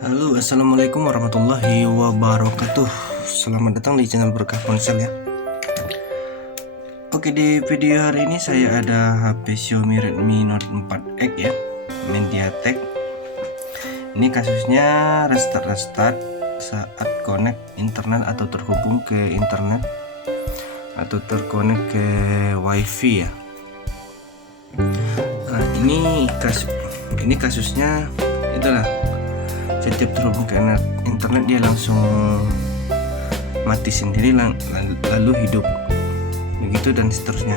Halo, assalamualaikum warahmatullahi wabarakatuh. Selamat datang di channel Berkah Ponsel ya. Oke, di video hari ini saya ada HP Xiaomi Redmi Note 4X ya, MediaTek. Ini kasusnya restart saat connect internet atau terhubung ke internet atau terkonek ke WiFi ya. Nah, ini kasusnya itulah, setiap terhubung ke internet dia langsung mati sendiri lalu hidup begitu dan seterusnya.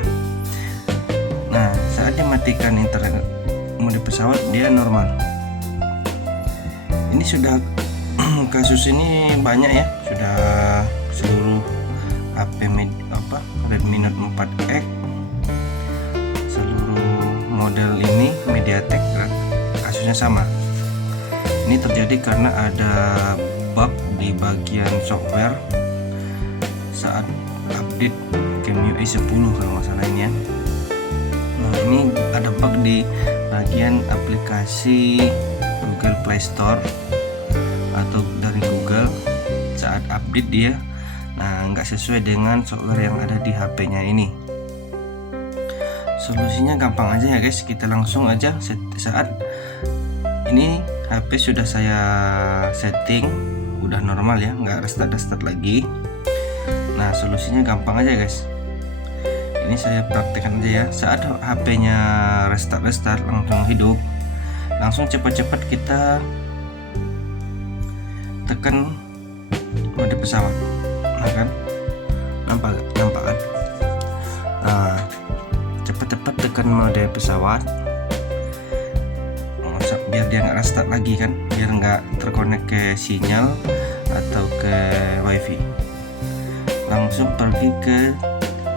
Nah, saat dimatikan internet mode pesawat dia normal. Ini sudah kasus ini banyak ya, sudah seluruh HP Redmi Note 4X seluruh model ini MediaTek kasusnya sama. Ini terjadi karena ada bug di bagian software saat update ke MIUI 10 kalau nggak salah ini ya. Nah, ini ada bug di bagian aplikasi Google Play Store atau dari Google saat update dia. Nah, nggak sesuai dengan software yang ada di HP-nya ini. Solusinya gampang aja ya guys, kita langsung aja saat ini HP sudah saya setting udah normal ya, nggak restart lagi. Nah, solusinya gampang aja guys, ini saya praktekkan aja ya. Saat HP-nya restart langsung hidup, langsung cepat-cepat kita tekan mode pesawat. Nah kan, nampak kan. Nah, cepat-cepat tekan mode pesawat biar dia nggak restart lagi kan, biar nggak terkonek ke sinyal atau ke WiFi. Langsung pergi ke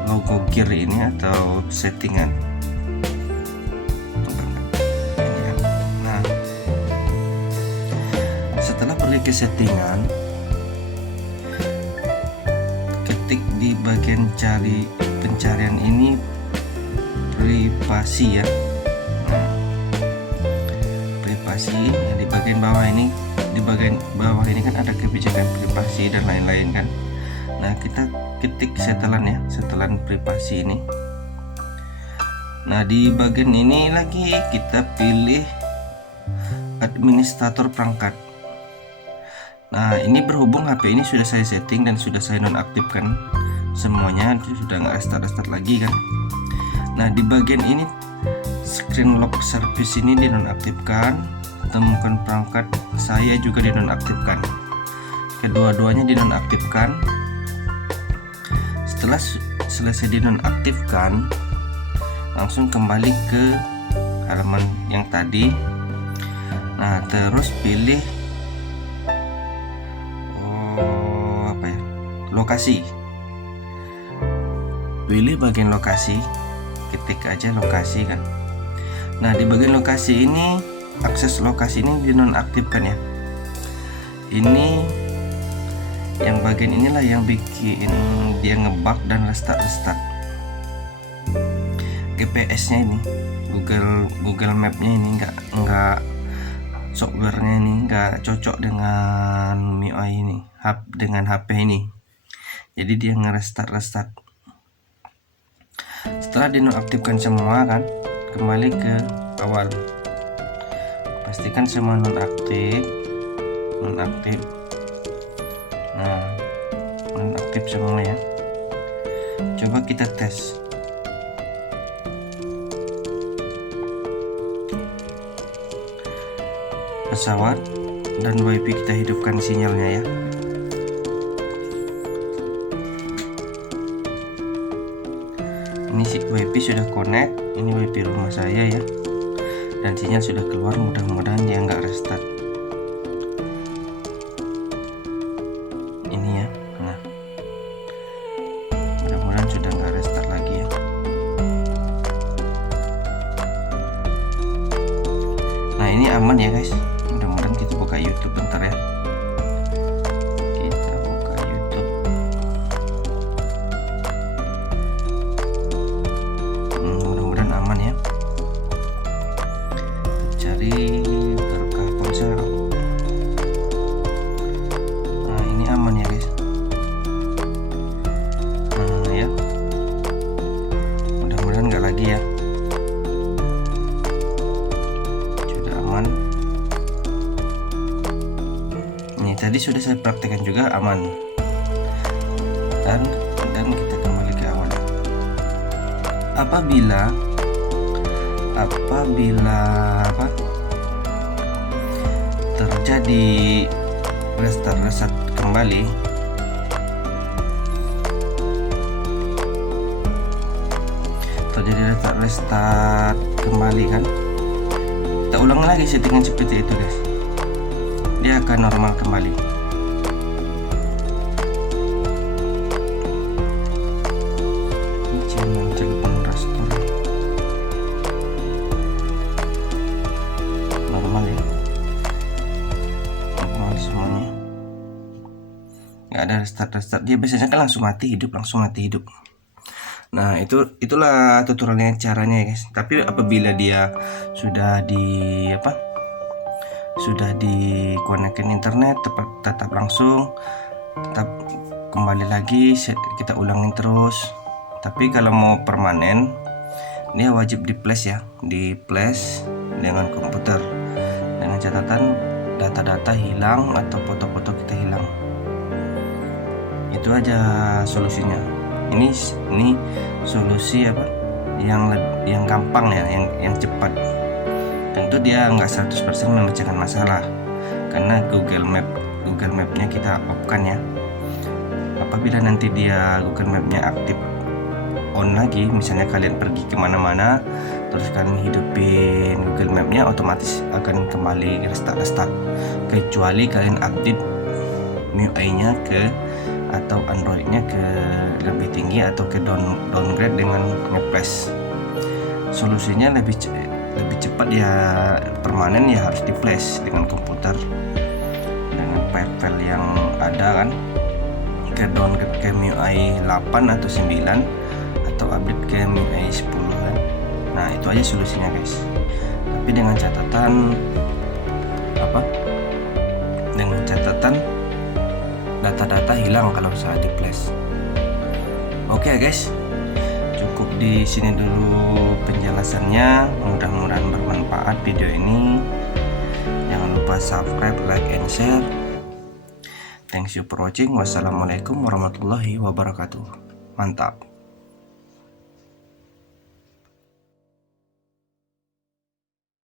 logo gear ini atau settingan. Nah, setelah pergi ke settingan, ketik di bagian pencarian ini privasi ya. Yang di bagian bawah ini, kan ada kebijakan privasi dan lain-lain kan. Nah, kita ketik setelan privasi ini. Nah, di bagian ini lagi kita pilih administrator perangkat. Nah, ini berhubung HP ini sudah saya setting dan sudah saya nonaktifkan semuanya, sudah nggak restart lagi kan. Nah, di bagian ini screen lock service ini dinonaktifkan. Temukan perangkat saya juga dinonaktifkan, kedua-duanya dinonaktifkan. Setelah selesai dinonaktifkan, langsung kembali ke halaman yang tadi. Nah, terus pilih lokasi, pilih bagian lokasi, ketik aja lokasi kan. Nah, di bagian lokasi ini, akses lokasi ini dinonaktifkan ya. Ini yang bagian inilah yang bikin dia ngebug dan restart. GPS-nya ini, Google Map-nya ini nggak softwarenya ini nggak cocok dengan MIUI ini, dengan HP ini. Jadi dia ngerestart. Setelah dinonaktifkan semua kan, kembali ke awal. Pastikan semua nonaktif. Nah, nonaktif semua ya. Coba kita tes. Pesawat dan WiFi kita hidupkan sinyalnya ya. Ini WiFi sudah connect, ini WiFi rumah saya ya. Dan sinyal sudah keluar, mudah-mudahan dia nggak restart ini ya. Nah, mudah-mudahan sudah nggak restart lagi ya. Nah, ini aman ya guys, mudah-mudahan. Kita buka YouTube bentar ya, kita buka YouTube. Mudah-mudahan aman ya. Cari Berkah Ponsel. Tadi sudah saya praktekkan juga, aman. Dan kita kembali ke awal. Apabila terjadi restart kembali, kan, kita ulang lagi settingan seperti itu guys, dia akan normal kembali. Channel telepon restore normal ya, normal semuanya, nggak ada restart. Dia biasanya kan langsung mati hidup. Nah, itulah tutorialnya, caranya ya guys. Tapi apabila dia sudah dikonekin internet, tetap langsung, tetap kembali lagi, kita ulangin terus. Tapi kalau mau permanen, dia wajib di flash ya, di flash dengan komputer, dengan catatan data-data hilang atau foto-foto kita hilang. Itu aja solusinya. Ini solusi yang gampang ya, yang cepat. Tentu dia nggak 100% memecahkan masalah, karena Google Map-nya kita off-kan ya. Apabila nanti Google Map-nya aktif on lagi, misalnya kalian pergi kemana-mana terus kalian hidupin Google Map-nya, otomatis akan kembali restart, kecuali kalian update MIUI-nya atau Android-nya ke lebih tinggi atau ke downgrade dengan nge-flash. Solusinya lebih cepat ya, permanen ya, harus di flash dengan komputer, dengan file-file yang ada kan, ke downgrade ke MIUI 8 atau 9 atau update ke MIUI 10 kan. Nah, itu aja solusinya guys. Tapi dengan catatan data-data hilang kalau saat di flash. Oke guys, cukup di sini dulu penjelasannya. Mudah-mudahan bermanfaat video ini. Jangan lupa subscribe, like, and share. Thanks you for watching. Wassalamualaikum warahmatullahi wabarakatuh. Mantap.